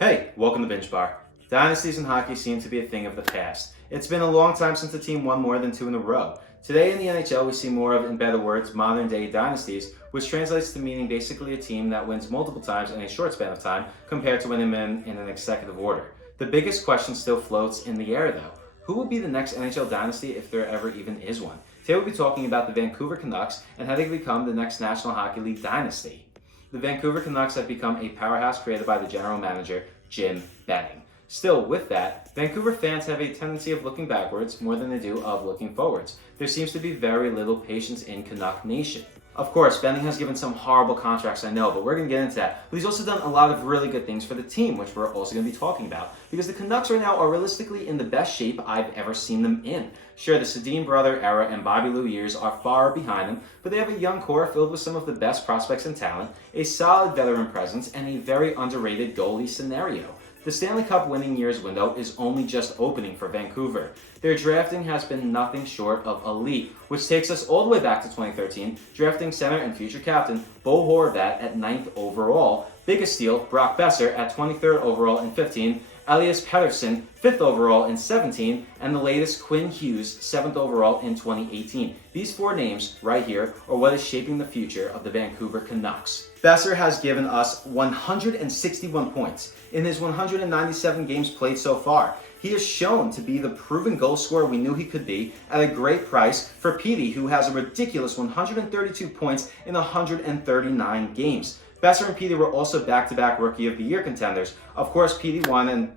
Hey, welcome to Binge Bar. Dynasties in hockey seem to be a thing of the past. It's been a long time since the team won more than 2 in a row. Today in the NHL, we see more of, in better words, modern-day dynasties, which translates to meaning basically a team that wins multiple times in a short span of time compared to winning them in an executive order. The biggest question still floats in the air, though. Who will be the next NHL dynasty if there ever even is one? Today we'll be talking about the Vancouver Canucks and how they can become the next National Hockey League dynasty. The Vancouver Canucks have become a powerhouse created by the general manager, Jim Benning. Still, with that, Vancouver fans have a tendency of looking backwards more than they do of looking forwards. There seems to be very little patience in Canuck Nation. Of course, Benning has given some horrible contracts, I know, but we're going to get into that. But he's also done a lot of really good things for the team, which we're also going to be talking about. Because the Canucks right now are realistically in the best shape I've ever seen them in. Sure, the Sedin brother era and Bobby Lou years are far behind them, but they have a young core filled with some of the best prospects and talent, a solid veteran presence, and a very underrated goalie scenario. The Stanley Cup winning years window is only just opening for Vancouver. Their drafting has been nothing short of elite, which takes us all the way back to 2013, drafting center and future captain Bo Horvat at 9th overall, biggest steal Brock Besser at 23rd overall in 15, Elias Pettersson 5th overall in 17, and the latest Quinn Hughes 7th overall in 2018. These 4 names right here are what is shaping the future of the Vancouver Canucks. Besser has given us 161 points in his 197 games played so far. He has shown to be the proven goal scorer we knew he could be at a great price for Petey, who has a ridiculous 132 points in 139 games. Besser and Petey were also back-to-back Rookie of the Year contenders. Of course, Petey won and,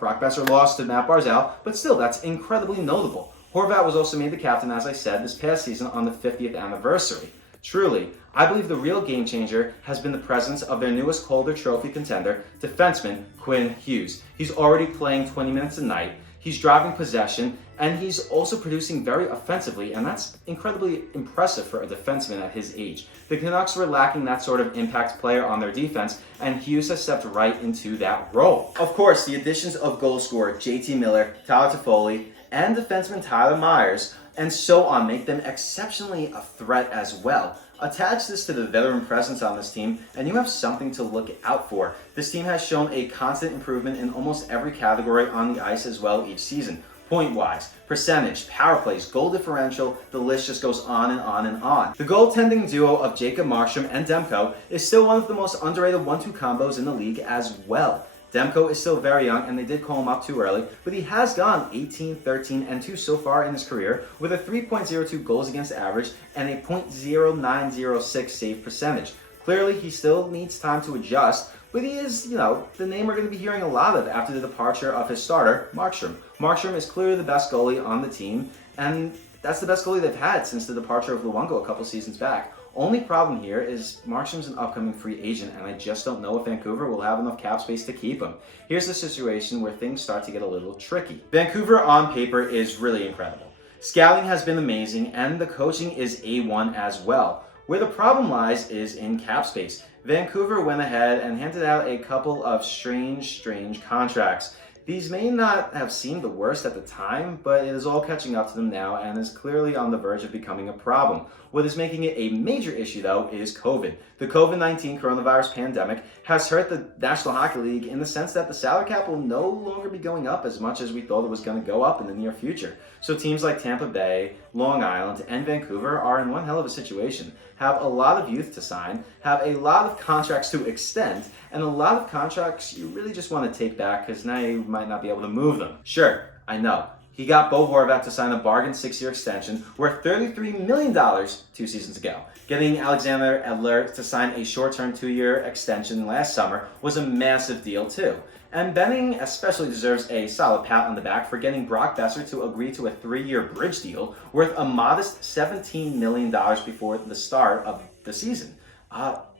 Brock Besser lost to Matt Barzal, but still, that's incredibly notable. Horvat was also made the captain, as I said, this past season on the 50th anniversary. Truly, I believe the real game changer has been the presence of their newest Calder Trophy contender, defenseman Quinn Hughes. He's already playing 20 minutes a night, he's driving possession, and he's also producing very offensively, and that's incredibly impressive for a defenseman at his age. The Canucks were lacking that sort of impact player on their defense, and Hughes has stepped right into that role. Of course, the additions of goal scorer JT Miller, Tyler Toffoli, and defenseman Tyler Myers, and so on, make them exceptionally a threat as well. Attach this to the veteran presence on this team, and you have something to look out for. This team has shown a constant improvement in almost every category on the ice as well each season. Point-wise, percentage, power plays, goal differential, the list just goes on and on and on. The goaltending duo of Jacob Markstrom and Demko is still one of the most underrated 1-2 combos in the league as well. Demko is still very young, and they did call him up too early, but he has gone 18, 13, and 2 so far in his career with a 3.02 goals against average and a .0906 save percentage. Clearly, he still needs time to adjust, but he is, the name we're going to be hearing a lot of after the departure of his starter, Markstrom. Markstrom is clearly the best goalie on the team, and that's the best goalie they've had since the departure of Luongo a couple seasons back. Only problem here is Markstrom's an upcoming free agent, and I just don't know if Vancouver will have enough cap space to keep him. Here's the situation where things start to get a little tricky. Vancouver on paper is really incredible. Scouting has been amazing, and the coaching is A1 as well. Where the problem lies is in cap space. Vancouver went ahead and handed out a couple of strange contracts. These may not have seemed the worst at the time, but it is all catching up to them now and is clearly on the verge of becoming a problem. What is making it a major issue, though, is COVID. The COVID-19 coronavirus pandemic has hurt the National Hockey League in the sense that the salary cap will no longer be going up as much as we thought it was going to go up in the near future. So teams like Tampa Bay, Long Island, and Vancouver are in one hell of a situation. Have a lot of youth to sign, have a lot of contracts to extend, and a lot of contracts you really just want to take back because now you might not be able to move them. Sure, I know. He got Bo Horvat to sign a bargain 6-year extension worth $33 million 2 seasons ago. Getting Alexander Edler to sign a short-term 2-year extension last summer was a massive deal too. And Benning especially deserves a solid pat on the back for getting Brock Besser to agree to a 3-year bridge deal worth a modest $17 million before the start of the season.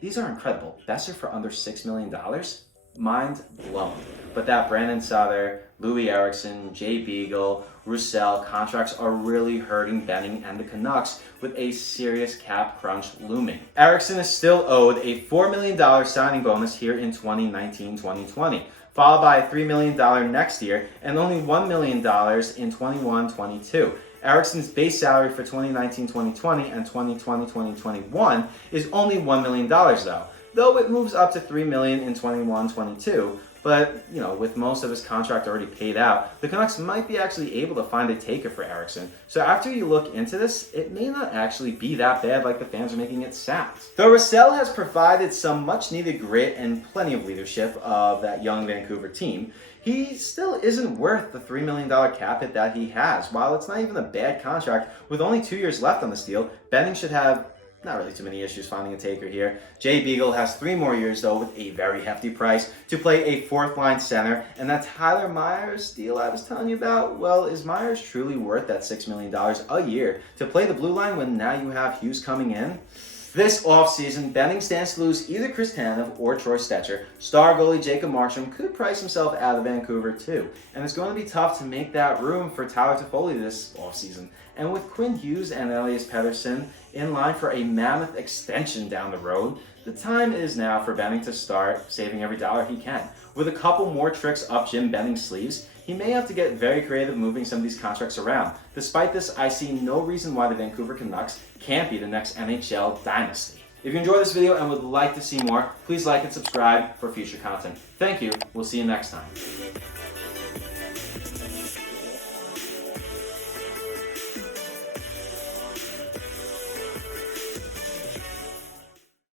These are incredible. Besser for under $6 million? Mind blown. But that Brandon Sutter, Louis Eriksson, Jay Beagle, Roussel contracts are really hurting Benning and the Canucks with a serious cap crunch looming. Eriksson is still owed a $4 million signing bonus here in 2019-2020, followed by a $3 million next year and only $1 million in 21-22. Eriksson's base salary for 2019-2020 and 2020-2021 is only $1 million though it moves up to $3 million in 21-22. But, with most of his contract already paid out, the Canucks might be actually able to find a taker for Eriksson. So after you look into this, it may not actually be that bad like the fans are making it sound. Though Russell has provided some much needed grit and plenty of leadership of that young Vancouver team, he still isn't worth the $3 million cap hit that he has. While it's not even a bad contract, with only 2 years left on this deal, Benning should have not really too many issues finding a taker here. Jay Beagle has 3 more years, though, with a very hefty price to play a fourth-line center. And that Tyler Myers deal I was telling you about, well, is Myers truly worth that $6 million a year to play the blue line when now you have Hughes coming in? This offseason, Benning stands to lose either Chris Tanev or Troy Stecher. Star goalie Jacob Markstrom could price himself out of Vancouver too. And it's going to be tough to make that room for Tyler Toffoli this offseason. And with Quinn Hughes and Elias Pettersson in line for a mammoth extension down the road, the time is now for Benning to start saving every dollar he can. With a couple more tricks up Jim Benning's sleeves, he may have to get very creative moving some of these contracts around. Despite this, I see no reason why the Vancouver Canucks can't be the next NHL Dynasty. If you enjoyed this video and would like to see more, please like and subscribe for future content. Thank you. We'll see you next time.